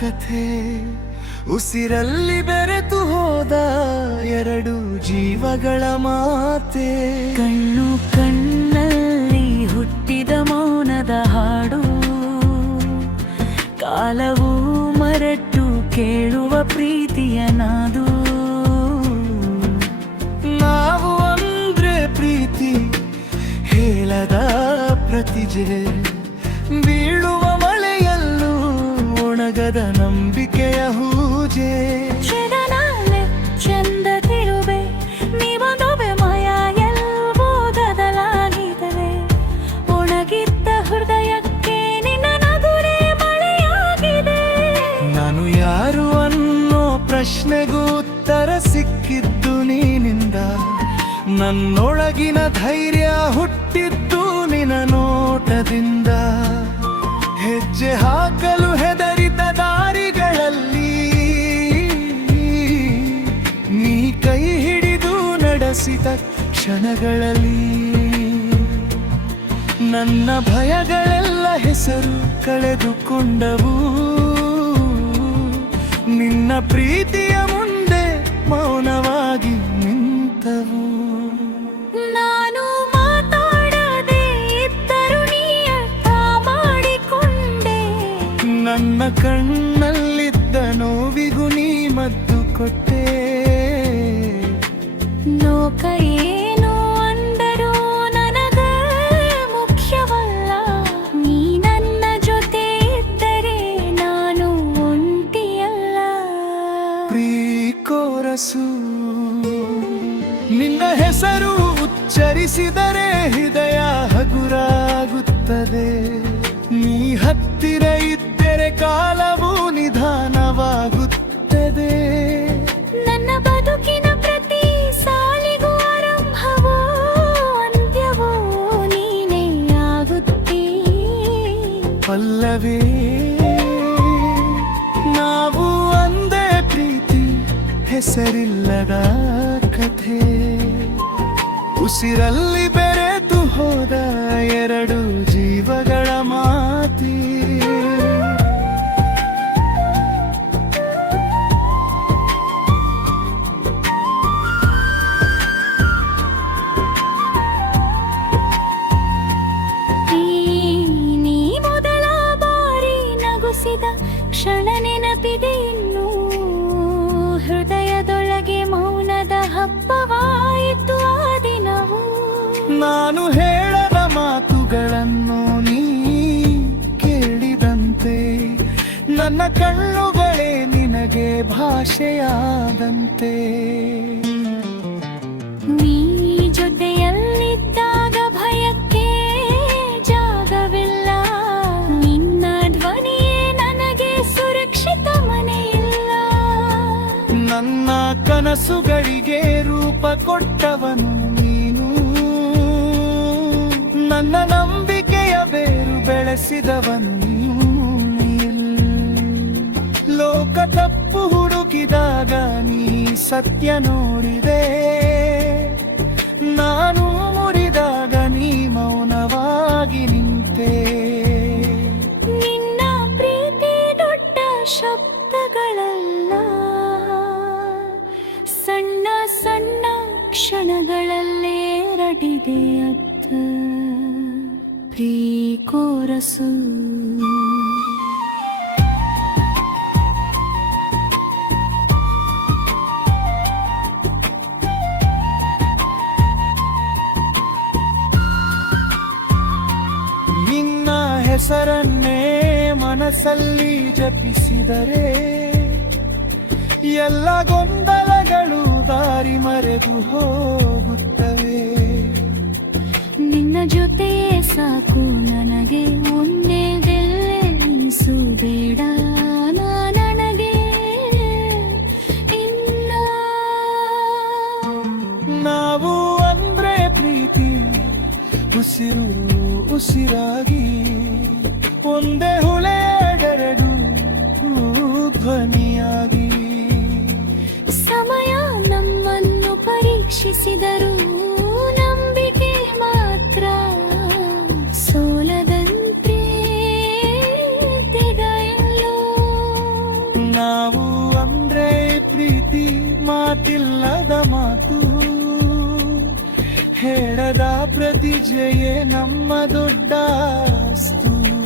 ಕಥೆ ಉಸಿರಲ್ಲಿ ಬೆರೆತು ಹೋದ ಎರಡು ಜೀವಗಳ ಮಾತೆ. ಕಣ್ಣು ಕಣ್ಣಲ್ಲಿ ಹುಟ್ಟಿದ ಮೌನದ ಹಾಡು. ಕಾಲವು ಮರೆತು ಕೇಳುವ ಪ್ರೀತಿಯ ನಾದು. ನಾವು ಅಂದ್ರೆ ಪ್ರೀತಿ ಹೇಳದ ಪ್ರತಿಜೆ. ಮಳೆಯಲ್ಲೂ ಒಣಗದ ನಂಬಿಕೆಯ ಹೂಜೆ. ಕ್ಷಣನಾಲೆ ಚಂದ ತಿರುವೆ ನೀವೊಂದೊಬ್ಬೆ ಮಾಯ ಎಲ್ಲವೂ ಬದಲಾಗಿದರೆ ಒಣಗಿದ್ದ ಹೃದಯಕ್ಕೆ ನಿನ್ನ ನಗುರೆ ಮಳೆಯಾಗಿದೆ. ನಾನು ಯಾರು ಅನ್ನೋ ಪ್ರಶ್ನೆಗೂ ಉತ್ತರ ಸಿಕ್ಕಿದ್ದು ನೀನಿಂದ. ನನ್ನೊಳಗಿನ ಧೈರ್ಯ ಹುಟ್ಟಿದ್ದು ನಿನ್ನ ನೋಟದಿಂದ. ಹೆಜ್ಜೆ ಹಾಕಲು ನಡೆಸಿದ ಕ್ಷಣಗಳಲ್ಲಿ ನನ್ನ ಭಯಗಳೆಲ್ಲ ಹೆಸರು ಕಳೆದುಕೊಂಡವು. ನಿನ್ನ ಪ್ರೀತಿಯ ಮುಂದೆ ಮೌನವಾಗಿ ನಿಂತವು. ನಾನು ಮಾತಾಡದೆ ಮಾಡಿಕೊಂಡೆ. ನನ್ನ ಕಣ್ಣಲ್ಲಿದ್ದ ನೋವಿಗೂ ನೀ ಮದ್ದು ಕೊಟ್ಟೆ. ಪ್ರೀಕೋರಸು ನಿನ್ನ ಹೆಸರು ಉಚ್ಚರಿಸಿದರೆ ಹೃದಯ ಹಗುರಾಗುತ್ತದೆ. ಹೆಸರಿಲ್ಲದ ಕಥೆ. ಉಸಿರಲ್ಲಿ ಬೆರೆತು ಹೋದ ಎರಡು ಜೀವಗಳ. ಕಣ್ಣುಗಳೇ ನಿನಗೆ ಭಾಷೆಯಾದಂತೆ. ನೀ ಜೊತೆಯಲ್ಲಿದ್ದಾಗ ಭಯಕ್ಕೆ ಜಾಗವಿಲ್ಲ. ನಿನ್ನ ಧ್ವನಿಯೇ ನನಗೆ ಸುರಕ್ಷಿತ ಮನೆಯಿಲ್ಲ. ನನ್ನ ಕನಸುಗಳಿಗೆ ರೂಪ ಕೊಟ್ಟವನು ನೀನು. ನನ್ನ ನಂಬಿಕೆಯ ಬೇರು ಬೆಳೆಸಿದವನು ನೀನು. ಲೋಕ ತಪ್ಪು ಹುಡುಕಿದಾಗ ನೀ ಸತ್ಯ ನೋಡಿದೆ. ನಾನು ಮುರಿದಾಗ ನೀ ಮೌನವಾಗಿ ನಿಂತೆ. ನಿನ್ನ ಪ್ರೀತಿ ದೊಡ್ಡ ಶಬ್ದಗಳಲ್ಲ. ಸಣ್ಣ ಸಣ್ಣ ಕ್ಷಣಗಳಲ್ಲೇ ರಟಿದೆ ಅತ್ತ. ಪ್ರೀಕೋರಸು ನಿನ್ನ ಹೆಸರನ್ನೇ ಮನಸ್ಸಲ್ಲಿ ಜಪಿಸಿದರೆ ಎಲ್ಲ ಗೊಂದಲಗಳು ದಾರಿ ಮರೆದು ಹೋಗುತ್ತವೆ. ನಿನ್ನ ಜೊತೆಯೇ ಸಾಕು ನನಗೆ ಒಂದೇ ಬೇಡ ನಾ ನನಗೆ ಇನ್ನ ನಾವು ಅಂದ್ರೆ ಪ್ರೀತಿ ಉಸಿರು ಉಸಿರಾಗಿ. ಮುಂದೆ ಹುಳೆಡೆರೆದು ಧ್ವನಿಯಾಗಿ. ಸಮಯ ನಮ್ಮನ್ನು ಪರೀಕ್ಷಿಸಿದರು ನಂಬಿಕೆ ಮಾತ್ರ. ಸೋಲದಂತೆ ತೆಗೆಯಲು. ನಾವು ಅಂದ್ರೆ ಪ್ರೀತಿ ಮಾತಿಲ್ಲದ ಮಾತು. ಹೇಳದ ಪ್ರತಿಜೆಯೇ ನಮ್ಮ ದೊಡ್ಡ ಆಸ್ತು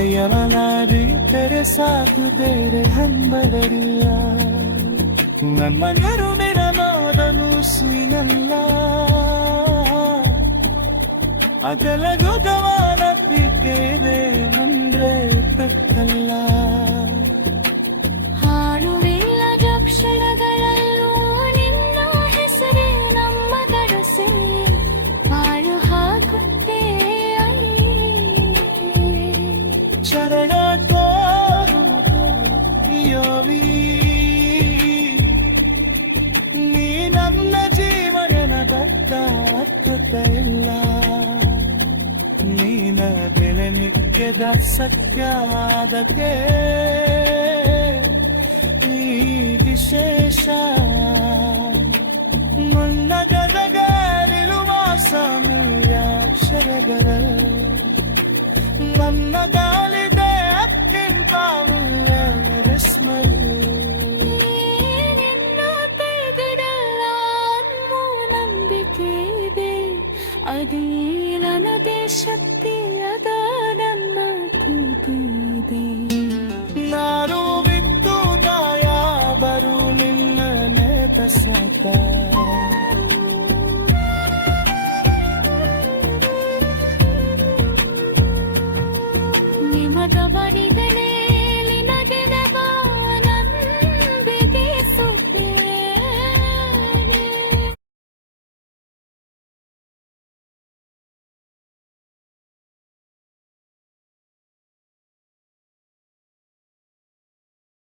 ತೆರೆಯಲಾರಿ ತೆರೆ ಸಾಕು ಬೇರೆ ಹಂಬದರಿಲ್ಲ ನಮ್ಮ ನೆರವಿನ ನೋಡಲು ಸುಯಿನಲ್ಲ ಅಗಲ ಗುದವಾನತ್ತಿದ್ದೇವೆ ಮುಂದೆ பிடிக்காத கே like that.